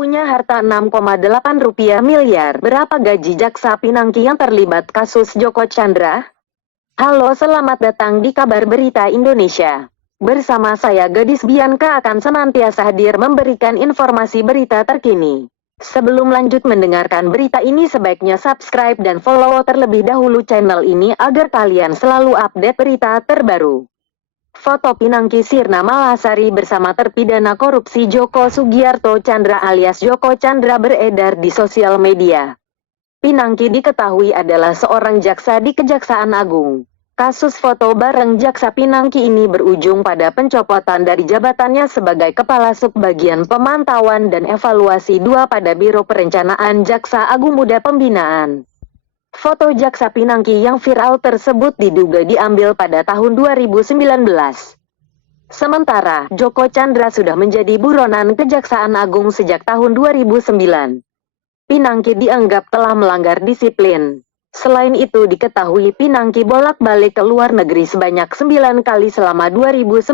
punya harta 6,8 rupiah miliar. Berapa gaji Jaksa Pinangki yang terlibat kasus Joko Chandra? Halo, selamat datang di Kabar Berita Indonesia. Bersama saya Gadis Bianca akan senantiasa hadir memberikan informasi berita terkini. Sebelum lanjut mendengarkan berita ini, sebaiknya subscribe dan follow terlebih dahulu channel ini agar kalian selalu update berita terbaru. Foto Pinangki Sirna Malasari bersama terpidana korupsi Joko Sugiarto Chandra alias Joko Chandra beredar di sosial media. Pinangki diketahui adalah seorang jaksa di Kejaksaan Agung. Kasus foto bareng Jaksa Pinangki ini berujung pada pencopotan dari jabatannya sebagai Kepala Subbagian Pemantauan dan Evaluasi 2 pada Biro Perencanaan Jaksa Agung Muda Pembinaan. Foto Jaksa Pinangki yang viral tersebut diduga diambil pada tahun 2019. Sementara, Joko Chandra sudah menjadi buronan Kejaksaan Agung sejak tahun 2009. Pinangki dianggap telah melanggar disiplin. Selain itu diketahui Pinangki bolak-balik ke luar negeri sebanyak 9 kali selama 2019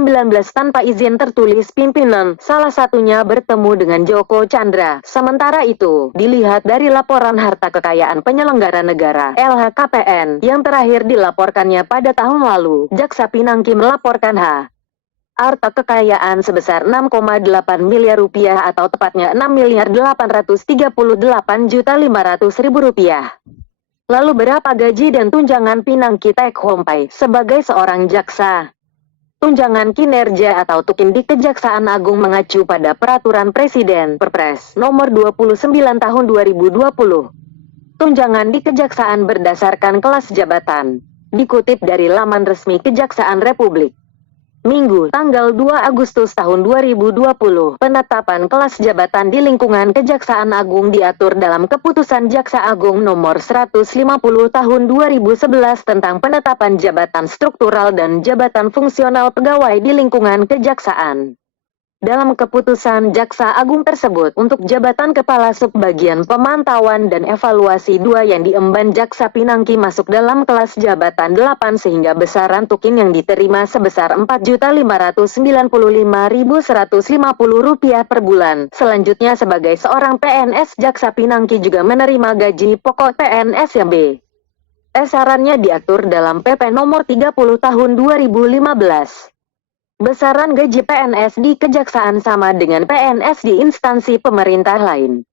tanpa izin tertulis pimpinan, salah satunya bertemu dengan Joko Chandra. Sementara itu, dilihat dari laporan harta kekayaan penyelenggara negara (LHKPN) yang terakhir dilaporkannya pada tahun lalu, Jaksa Pinangki melaporkan harta kekayaan sebesar 6,8 miliar rupiah atau tepatnya 6.838.500.000 rupiah. Lalu berapa gaji dan tunjangan Pinangki take home pay sebagai seorang jaksa? Tunjangan kinerja atau tukin di Kejaksaan Agung mengacu pada Peraturan Presiden Perpres Nomor 29 Tahun 2020. Tunjangan di Kejaksaan berdasarkan kelas jabatan. Dikutip dari laman resmi Kejaksaan Republik. Minggu, tanggal 2 Agustus tahun 2020, penetapan kelas jabatan di lingkungan Kejaksaan Agung diatur dalam Keputusan Jaksa Agung Nomor 150 Tahun 2011 tentang penetapan jabatan struktural dan jabatan fungsional pegawai di lingkungan Kejaksaan. Dalam keputusan Jaksa Agung tersebut, untuk jabatan Kepala Subbagian Pemantauan dan Evaluasi 2 yang diemban Jaksa Pinangki masuk dalam kelas jabatan 8 sehingga besaran tukin yang diterima sebesar Rp4.595.150 per bulan. Selanjutnya sebagai seorang PNS, Jaksa Pinangki juga menerima gaji pokok PNS yang besarannya diatur dalam PP Nomor 30 Tahun 2015. Besaran gaji PNS di Kejaksaan sama dengan PNS di instansi pemerintah lain.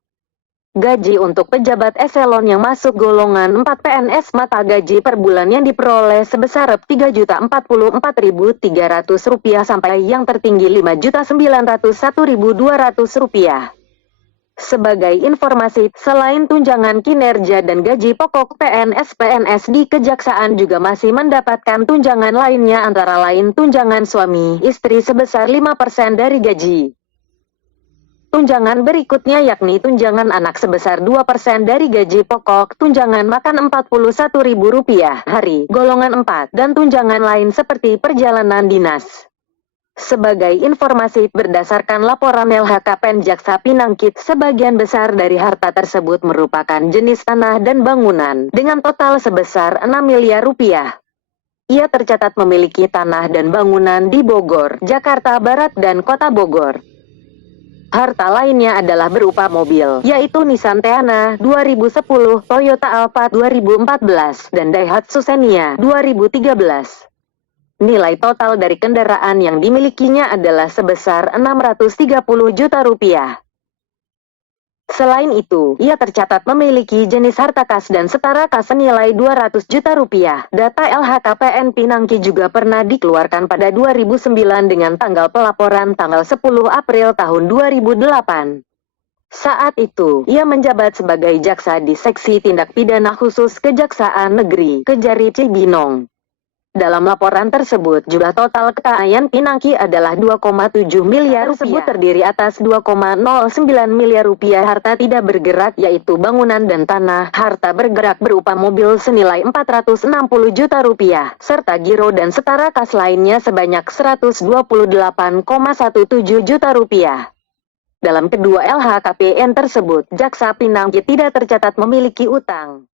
Gaji untuk pejabat eselon yang masuk golongan 4 PNS mata gaji per bulan yang diperoleh sebesar Rp3.044.300 sampai yang tertinggi Rp5.901.200. Sebagai informasi, selain tunjangan kinerja dan gaji pokok PNS di Kejaksaan juga masih mendapatkan tunjangan lainnya antara lain tunjangan suami istri sebesar 5% dari gaji. Tunjangan berikutnya yakni tunjangan anak sebesar 2% dari gaji pokok, tunjangan makan Rp41.000 hari, golongan 4, dan tunjangan lain seperti perjalanan dinas. Sebagai informasi, berdasarkan laporan LHKPN Jaksa Pinangki, sebagian besar dari harta tersebut merupakan jenis tanah dan bangunan, dengan total sebesar 6 miliar rupiah. Ia tercatat memiliki tanah dan bangunan di Bogor, Jakarta Barat dan Kota Bogor. Harta lainnya adalah berupa mobil, yaitu Nissan Teana 2010, Toyota Alphard 2014, dan Daihatsu Xenia 2013. Nilai total dari kendaraan yang dimilikinya adalah sebesar 630 juta rupiah. Selain itu, ia tercatat memiliki jenis harta kas dan setara kas senilai 200 juta rupiah. Data LHKPN Pinangki juga pernah dikeluarkan pada 2009 dengan tanggal pelaporan tanggal 10 April tahun 2008. Saat itu, ia menjabat sebagai jaksa di Seksi Tindak Pidana Khusus Kejaksaan Negeri Kejari Cibinong. Dalam laporan tersebut, jumlah total kekayaan Pinangki adalah 2,7 miliar rupiah. Tersebut terdiri atas 2,09 miliar rupiah harta tidak bergerak yaitu bangunan dan tanah, harta bergerak berupa mobil senilai 460 juta rupiah, serta giro dan setara kas lainnya sebanyak 128,17 juta rupiah. Dalam kedua LHKPN tersebut, Jaksa Pinangki tidak tercatat memiliki utang.